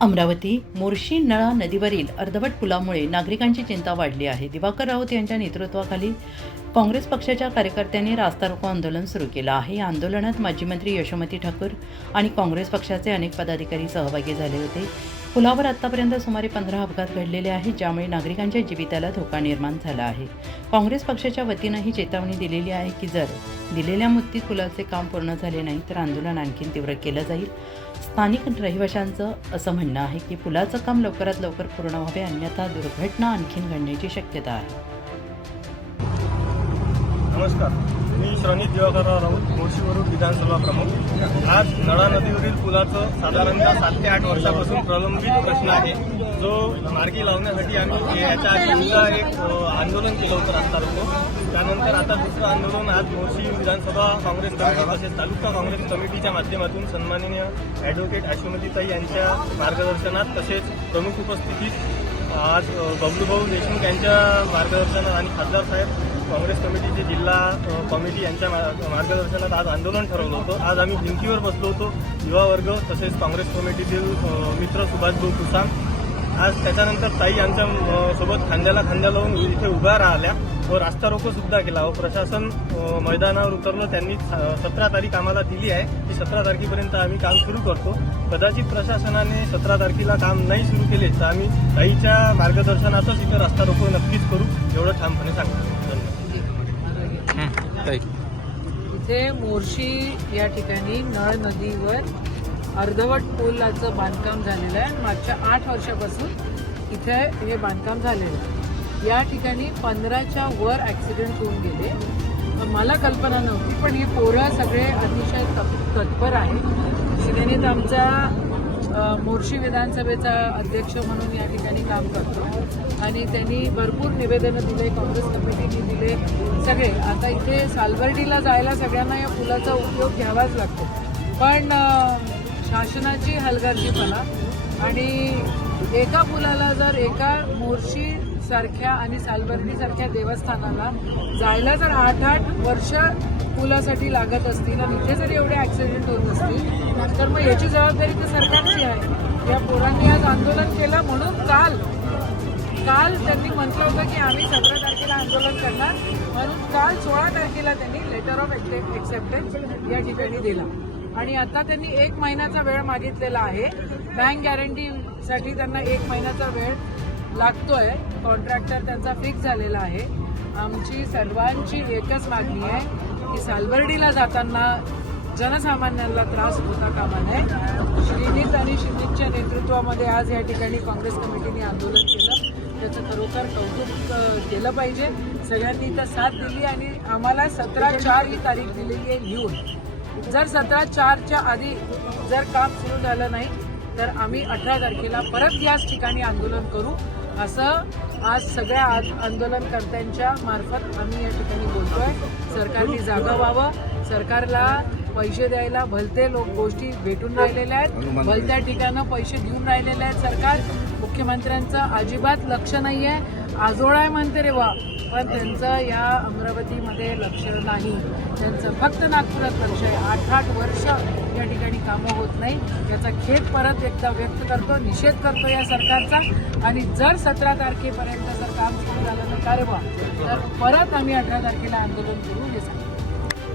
अमरावती मोर्शी नळा नदीवरील अर्धवट पुलामुळे नागरिकांची चिंता वाढली आहे। दिवाकर राऊत यांच्या नेतृत्वाखाली काँग्रेस पक्षाच्या कार्यकर्त्यांनी रास्ता रोको आंदोलन सुरू केलं आहे। या आंदोलनात माजी मंत्री यशोमती ठाकूर आणि काँग्रेस पक्षाचे अनेक पदाधिकारी सहभागी झाले होते। पुलावर आतापर्यंत सुमारे 15 अपघात घडलेले आहेत, ज्यामुळे नागरिकांच्या जीविताला धोका निर्माण झाला आहे। काँग्रेस पक्षाच्या वतीनं ही चेतावणी दिलेली आहे की जर दिलेल्या मुदतीत पुलाचे काम पूर्ण झाले नाही तर आंदोलन आणखी तीव्र केलं जाईल। स्थानिक रहिवाशांचं असं म्हणणं आहे की पुलाचं काम लवकरात लवकर पूर्ण व्हावे, अन्यथा दुर्घटना आणखी घडण्याची शक्यता आहे। नमस्कार, मी श्रवणीत दिवाकर राऊत, मोर्शीवरून विधानसभा प्रमुख। आज नळा नदीवरील पुलाचं साधारणतः 7 ते 8 वर्षापासून प्रलंबित प्रश्न आहे, जो मार्गी लावण्यासाठी आम्ही याच्या आधीचा एक आंदोलन केलं होतं रास्ता रोको। त्यानंतर आता दुसरं आंदोलन आज मोर्शी विधानसभा काँग्रेस कमिटी तसेच तालुका काँग्रेस कमिटीच्या माध्यमातून सन्माननीय ॲडव्होकेट यशोमतीताई यांच्या मार्गदर्शनात तसेच प्रमुख उपस्थितीत आज बबलूभाऊ देशमुख यांच्या मार्गदर्शनात आणि खासदार साहेब काँग्रेस कमिटीचे जिल्हा कमिटी यांच्या मार्गदर्शनात आज आंदोलन ठरवलं होतं। आज आम्ही भिंतीवर बसलो होतो, युवा वर्ग तसेच काँग्रेस कमिटीतील मित्र सुभाषभाऊ कुसाम। आज त्याच्यानंतर ताई आमच्या सोबत खांद्याला खांद्या लावून इथे उभ्या राहिल्या व रास्ता रोको सुद्धा केला व प्रशासन मैदानावर उतरलं। त्यांनी 17 तारीख आम्हाला दिली आहे की 17 तारखेपर्यंत आम्ही काम सुरू करतो। कदाचित प्रशासनाने 17 तारखेला काम नाही सुरू केले तर आम्ही ताईच्या मार्गदर्शनातच इथं रास्ता रोको नक्कीच करू, एवढं ठामपणे सांगतो। इथे मोर्शी या ठिकाणी नळ नदीवर अर्धवट पुलाचं बांधकाम झालेलं आहे। मागच्या 8 वर्षापासून इथे हे बांधकाम झालेलं आहे। या ठिकाणी 15च्या वर ॲक्सिडेंट होऊन गेले। मला कल्पना नव्हती, पण हे पोरं सगळे अतिशय तत्पर आहे। शिवसेनेत आमचा मोर्शी विधानसभेचा अध्यक्ष म्हणून या ठिकाणी काम करतो आणि त्यांनी भरपूर निवेदनं दिले, काँग्रेस कमिटीने दिले सगळे। आता इथे सालबर्डीला जायला सगळ्यांना या पुलाचा उपयोग घ्यावाच लागतो, पण शासनाची हलगर्जीपणा आणि एका पुलाला जर एका मोर्शी सारख्या आणि सालबर्डी सारख्या देवस्थानाला जायला जर 8-8 वर्ष पुलासाठी लागत असतील आणि इथे जर एवढे ॲक्सिडेंट होत असतील तर मग याची जबाबदारी तर सरकारची आहे। या पोरांनी आज आंदोलन केलं म्हणून काल त्यांनी म्हटलं होतं की आम्ही 17 तारखेला आंदोलन करणार, म्हणून काल 16 तारखेला त्यांनी लेटर ऑफ एक्सेप्टन्स या ठिकाणी दिला आणि आता त्यांनी 1 महिन्याचा वेळ मागितलेला आहे। बँक गॅरंटीसाठी त्यांना 1 महिन्याचा वेळ लागतोय। कॉन्ट्रॅक्टर त्यांचा फिक्स झालेला आहे। आमची सर्वांची एकच मागणी आहे की सालबर्डीला जाताना जनसामान्यांना त्रास होता कामा नये। श्रीनीत आणि श्रीनीतच्या नेतृत्वामध्ये आज या ठिकाणी काँग्रेस कमिटीने आंदोलन केलं, त्याचं खरोखर कौतुक केलं पाहिजे। सगळ्यांनी इथं साथ दिली आणि आम्हाला 17/4 ही तारीख दिलेली आहे लिहून। जर 17/4च्या आधी जर काम सुरू झालं नाही तर आम्ही 18 तारखेला परत याच ठिकाणी आंदोलन करू, असं आज सगळ्या आंदोलनकर्त्यांच्या मार्फत आम्ही या ठिकाणी बोलतोय। सरकारने जागा व्हावं, सरकारला पैसे द्यायला भलते लोक गोष्टी भेटून राहिलेल्या आहेत, भलत्या ठिकाणं पैसे घेऊन राहिलेले आहेत सरकार। मुख्यमंत्र्यांचं अजिबात लक्ष नाही आहे। आजोळा आहे म्हणते रे वा, पण त्यांचं या अमरावतीमध्ये लक्ष नाही, त्यांचं फक्त नागपुरात लक्ष आहे। 8-8 वर्ष या ठिकाणी कामं होत नाही, याचा खेद परत एकदा व्यक्त करतो, निषेध करतो या सरकारचा। आणि जर 17 तारखेपर्यंत जर काम सुरू झालं नाही का रे वा, तर परत आम्ही 18 तारखेला आंदोलन करू हे सांगतो।